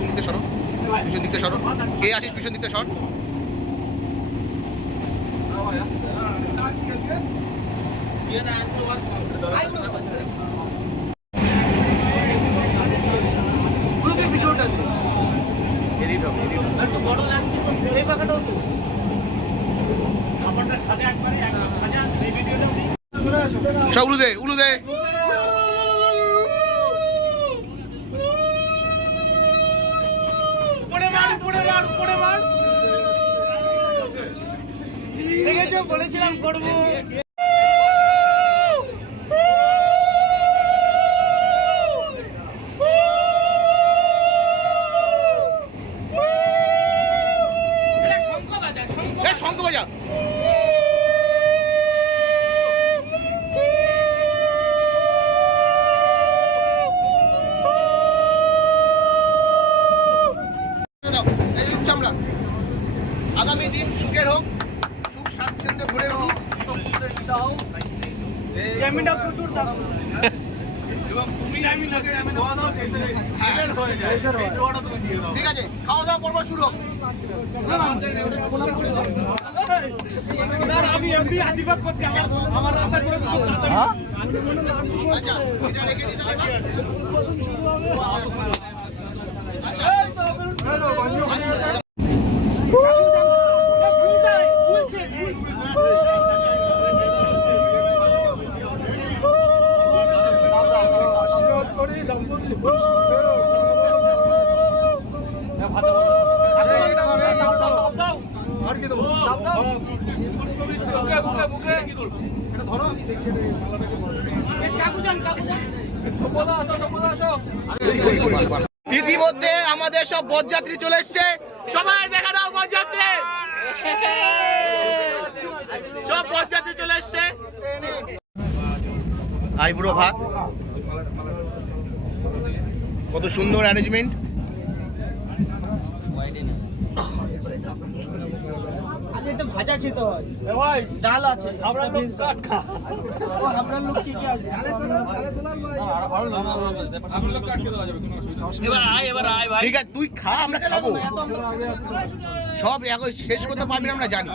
দিকতে সরো, পিছন দিকতে সরো, কে আসিস পিছন দিকতে সর। সব উলু দে, উলু দে। বলেছিলাম করবো। শঙ্খ বাজা। আগামী দিন সুখের হোক, সুখ স্বাচ্ছন্দ্যে ভরে উঠুক, জমিটা প্রচুর থাকুক এবং তুমি ঠিক আছে, খাওয়া দাওয়া পর্ব শুরু হোক। আমি এমনি আশীর্বাদ করছি আমার রাস্তা করে আচ্ছা, এটা রেখে দিতে হবে। আশীর্বাদ করি দম্পতি আর কি দেবো ইতিমধ্যে আমাদের সব বরযাত্রী চলে এসছে, সবাই দেখা দাও বরযাত্রী, সব বরযাত্রী চলে এসছে। আইবুড়ো ভাত, কত সুন্দর অ্যারেঞ্জমেন্ট। একটু ভাজা খেতে হয়, ডাল আছে, আপনার লোক কাট খা, আপনার লোক কি কি আছে? ঠিক আছে, তুই খা, আমরা খাবো। সব শেষ করতে পারবি না আমরা জানি।